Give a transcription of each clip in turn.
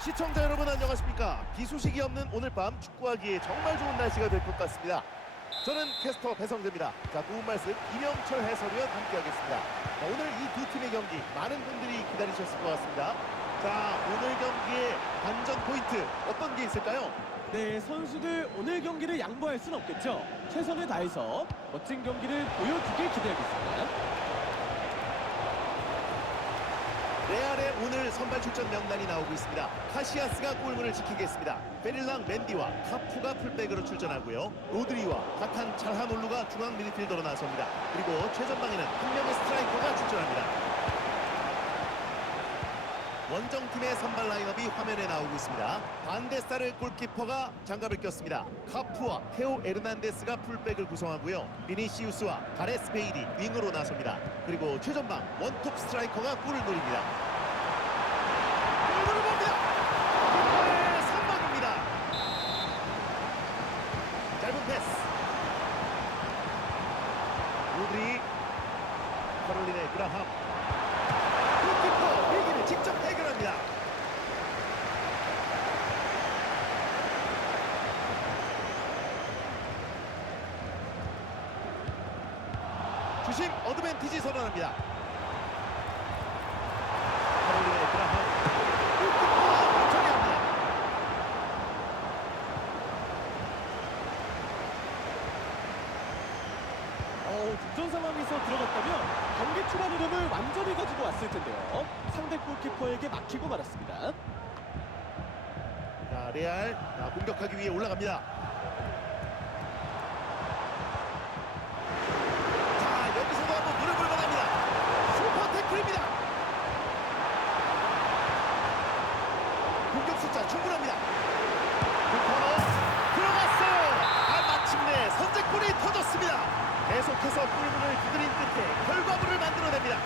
시청자 여러분 안녕하십니까? 비 소식이 없는 오늘 밤 축구하기에 정말 좋은 날씨가 될 것 같습니다. 저는 캐스터 배성재입니다. 자, 도움 말씀 이명철 해설위원 함께하겠습니다. 자, 오늘 이 두 팀의 경기 많은 분들이 기다리셨을 것 같습니다. 자, 오늘 경기의 반전 포인트 어떤 게 있을까요? 네, 선수들 오늘 경기를 양보할 순 없겠죠. 최선을 다해서 멋진 경기를 보여주길 기대하겠습니다. 레알의 오늘 선발 출전 명단이 나오고 있습니다. 카시아스가 골문을 지키겠습니다. 베릴랑 맨디와 카푸가 풀백으로 출전하고요. 로드리와 가탄 찰하놀루가 중앙 미드필더로 나섭니다. 그리고 최전방에는 한 명의 스트라이커가 출전합니다. 원정팀의 선발 라인업이 화면에 나오고 있습니다. 반데스타르 골키퍼가 장갑을 꼈습니다. 카푸와 테오 에르난데스가 풀백을 구성하고요. 비니시우스와 가레스 베일이 윙으로 나섭니다. 그리고 최전방 원톱 스트라이커가 골을 노립니다. 골문을 봅니다. 키퍼의 선방입니다. 짧은 패스. 로드리, 카롤린의 그라함. 직접 해결합니다. 주심 어드밴티지 선언합니다. 카롤린의 그라함. 골키퍼 처리합니다. 어, 득점 상황에서 들어갔다면 경기 초반 흐름을 완전히 가지고 왔을 텐데요. 상대 골키퍼에게 막히고 말았습니다. 자, 레알 자, 공격하기 위해 올라갑니다. 자, 여기서도 한번 무릎을 받합니다. 슈퍼 태클입니다. 공격 숫자 충분합니다. 그 코너 들어갔어요. 아, 마침내 선제골이 터졌습니다. 계속해서 골문을 두드린 끝에 결과물을 만들어냅니다.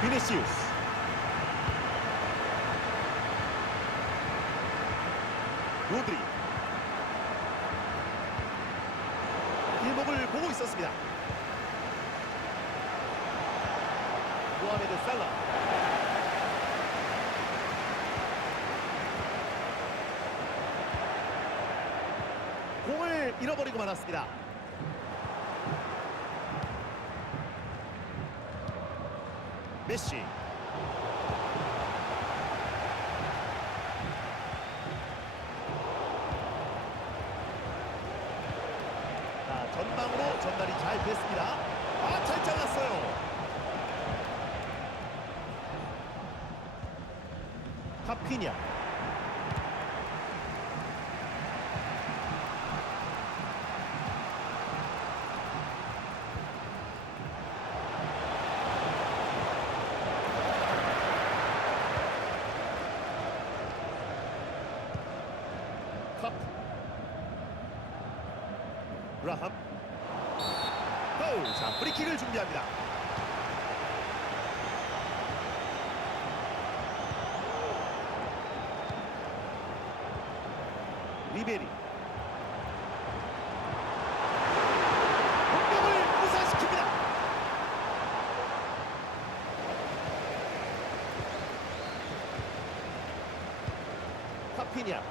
비니시우스. 로드리 길목을 보고 있었습니다 모하메드 살라 공을 잃어버리고 말았습니다 메시 자, 전방으로 전달이 잘 됐습니다. 아, 잘 잘랐어요. 카피냐. 카프. 브라함 파울 자 프리킥을 준비합니다. 리베리. 공격을 무산시킵니다. 카피냐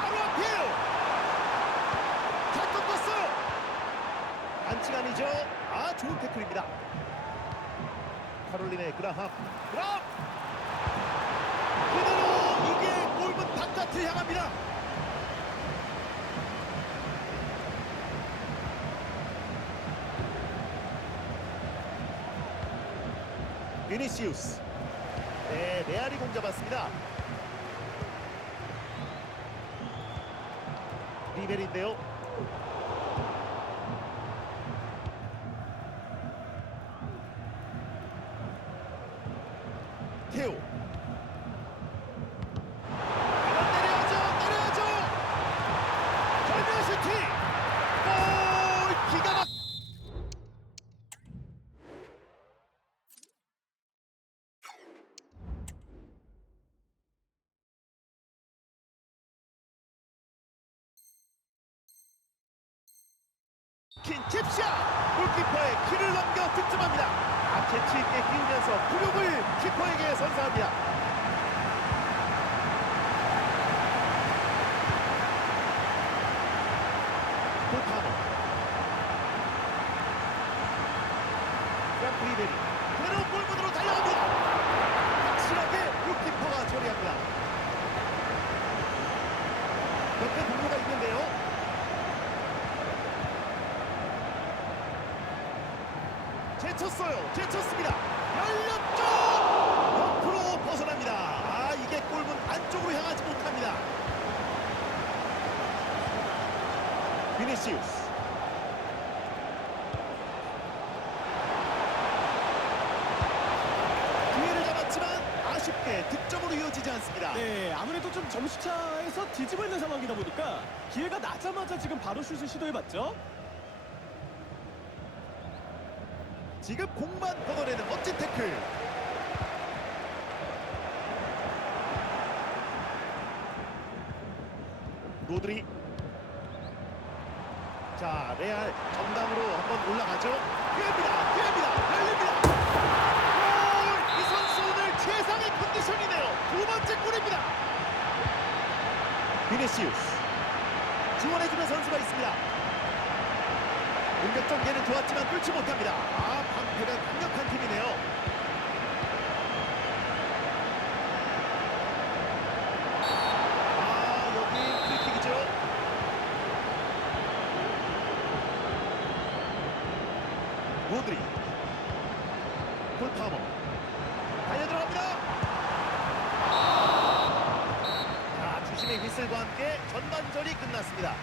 바로 앞이에요 잘 꺾었어요. 안치간이죠. 아 좋은 태클입니다. 카롤린의 그라함. 그라함. 그대로 이게 골문 바깥을 향합니다. 비니시우스. 네, 레알이 공 잡았습니다. 리벨인데요. 테오. 때려야죠, 때려야죠. 절묘 슈팅. 골 기가 막. 킨 칩샷 골키퍼의 키를 넘겨 득점합니다. 아, 재치 있게 끼우면서 굴욕을 키퍼에게 선사합니다. 볼파노 프랑크리베리 그대로 골문으로 달려갑니다. 확실하게 골키퍼가 처리합니다. 옆에 동료가 있는데요. 제쳤어요. 제쳤습니다. 열렸죠. 옆으로 벗어납니다. 아 이게 골문 안쪽으로 향하지 못합니다. 비니시우스. 기회를 잡았지만 아쉽게 득점으로 이어지지 않습니다. 네, 아무래도 좀 점수차에서 뒤집어 있는 상황이다 보니까 기회가 나자마자 지금 바로 슛을 시도해봤죠. 지금 공만 걷어내는 멋진 태클. 로드리. 자, 레알 정당으로 한번 올라가죠. 기회입니다. 기회입니다. 열립니다. 골! 이 선수 오늘 최상의 컨디션이네요. 두 번째 골입니다. 비네시우스. 지원해주는 선수가 있습니다. 공격적 예는 좋았지만 뚫지 못합니다. 아, 방패가 강력한 팀이네요. 아, 여기 프리킥이죠. 로드리. 폴파머. 달려 들어갑니다. 자, 주심의 휘슬과 함께 전반전이 끝났습니다.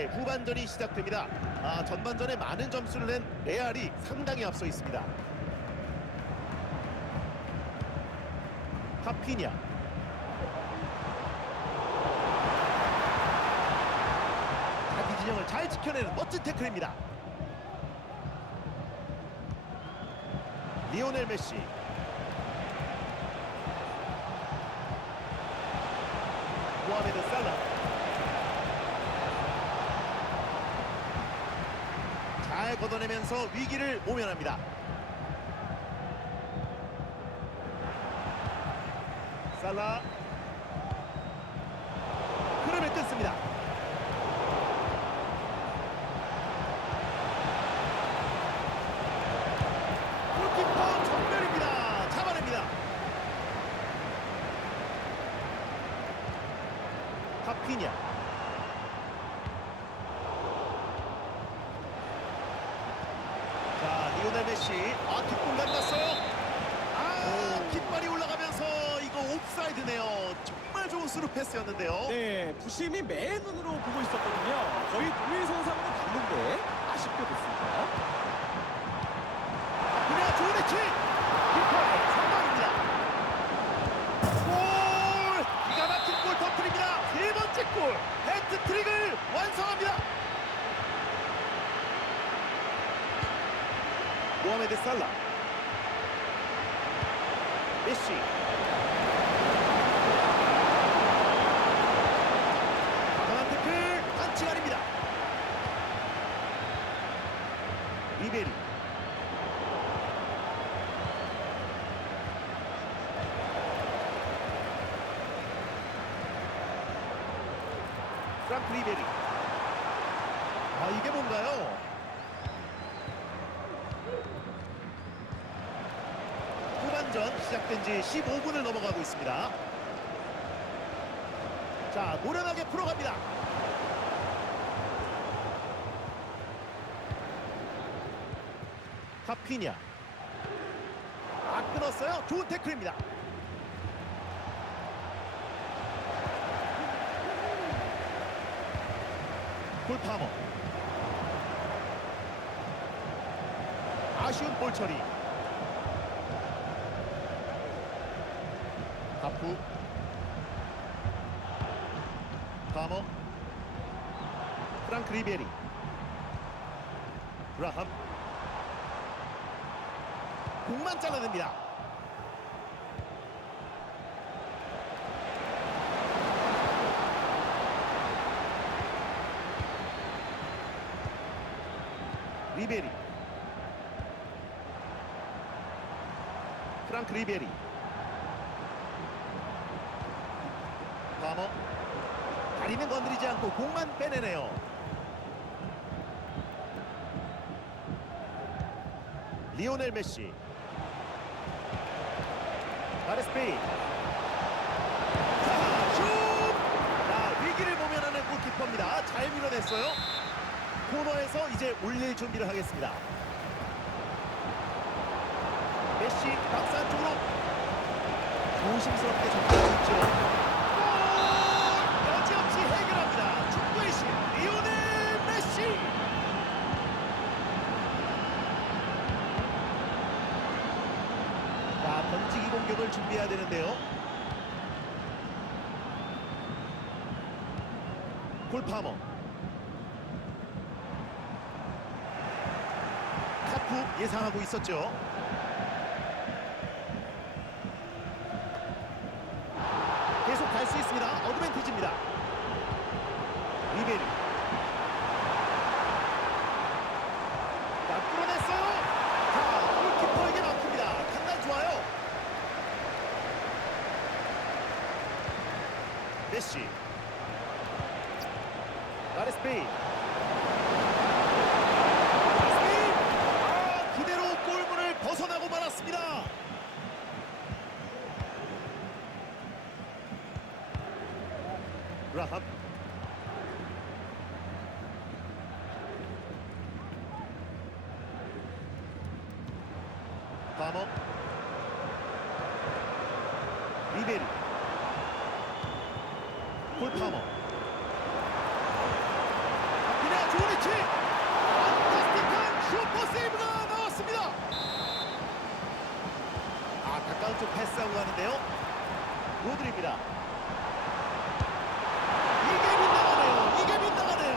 이제 후반전이 시작됩니다. 아, 전반전에 많은 점수를 낸 레알이 상당히 앞서 있습니다. 카피냐. 자기 진영을 잘 지켜내는 멋진 태클입니다. 리오넬 메시. 모하메드 살라. 잘 걷어내면서 위기를 모면합니다. 살라 흐름을 끊습니다. 골키퍼 전멸입니다. 잡아냅니다. 카피냐 자, 리오넬 메시. 아, 뒷공간 갔어요. 아, 깃발이 올라가면서 이거 옵사이드네요. 정말 좋은 스루 패스였는데요. 네, 부심이 맨 눈으로 보고 있었거든요. 거의 동일 선상으로 갔는데 아쉽게 됐습니다. 그냥 좋은 해치. 깃발 선방입니다. 골! 기가 막힌 골 터뜨립니다. 세 번째 골. 헤트트릭을 완성합니다. 모하메드 살라. 메시. 강한 태클 반칙 아닙니다. 리베리. 프랑크 리베리. 아 이게 뭔가요? 후반전 시작된 지 15분을 넘어가고 있습니다. 자 노련하게 풀어갑니다. 카피냐. 아 끊었어요. 좋은 태클입니다. 볼파머. 아쉬운 볼처리. 다프 파머. 프랑크 리베리. 브라함. 공만 잘라냅니다. 리베리. 프랑크 리베리. 파머. 다리는 건드리지 않고 공만 빼내네요. 리오넬 메시. 가레스페이. 자, 슛! 자, 위기를 모면하는 골키퍼입니다. 잘 밀어냈어요 코너에서 이제 올릴 준비를 하겠습니다. 메시 박스 안쪽으로 조심스럽게 접근하고 있죠. 골! 여지없이 해결합니다. 축구의 신 리오넬 메시! 자 던지기 공격을 준비해야 되는데요. 골파머 예상하고 있었죠. 계속 갈 수 있습니다. 어드밴티지입니다. 리베리 자 뚫어냈어요 자 골키퍼에게 막힙니다 판단 좋아요 메시 가레스페인 가레스페인 아 그대로 골문을 벗어나고 말았습니다 브라함 파머 리베리 볼 파머 그냥 좋은 위치. 판타스틱한 슈퍼 세이브가 나왔습니다. 아 가까운 쪽 패스하고 가는데요. 로드리입니다 이게 빗나가네요 이게 빗나가네요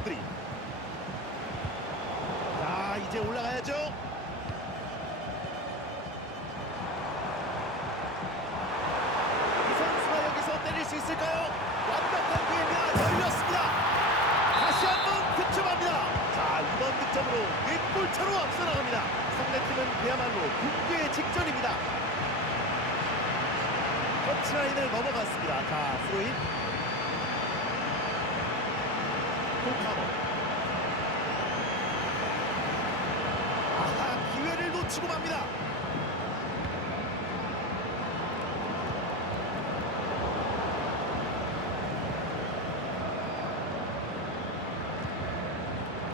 로드리 자 이제 올라가야죠. 이 선수가 여기서 때릴 수 있을까요? 완벽한 기회입니다. 열렸습니다. 다시 한번 득점합니다. 자 이번 득점으로 1골 차로 앞서 나갑니다. 상대팀은 그야말로 붕괴의 직전입니다. 터치라인을 넘어갔습니다. 자 스로인 골파머 아하 기회를 놓치고 맙니다.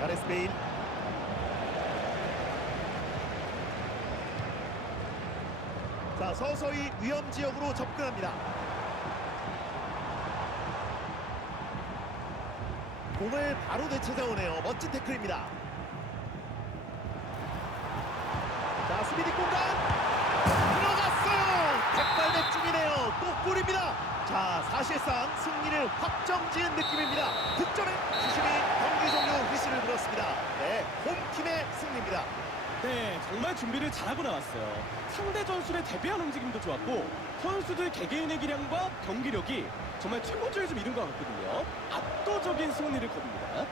가레스페인 자 서서히 위험 지역으로 접근합니다 공을 바로 되찾아오네요. 멋진 태클입니다. 자 수비디 공간! 들어갔어요! 백발백 중이네요. 또 골입니다. 자 사실상 승리를 확정지은 느낌입니다. 득점에 주심이 경기 종료 휘슬을 불었습니다. 네 홈팀의 네, 정말 준비를 잘하고 나왔어요. 상대 전술에 대비한 움직임도 좋았고 선수들 개개인의 기량과 경기력이 정말 최고조에 좀 이른 것 같거든요. 압도적인 승리를 거둡니다.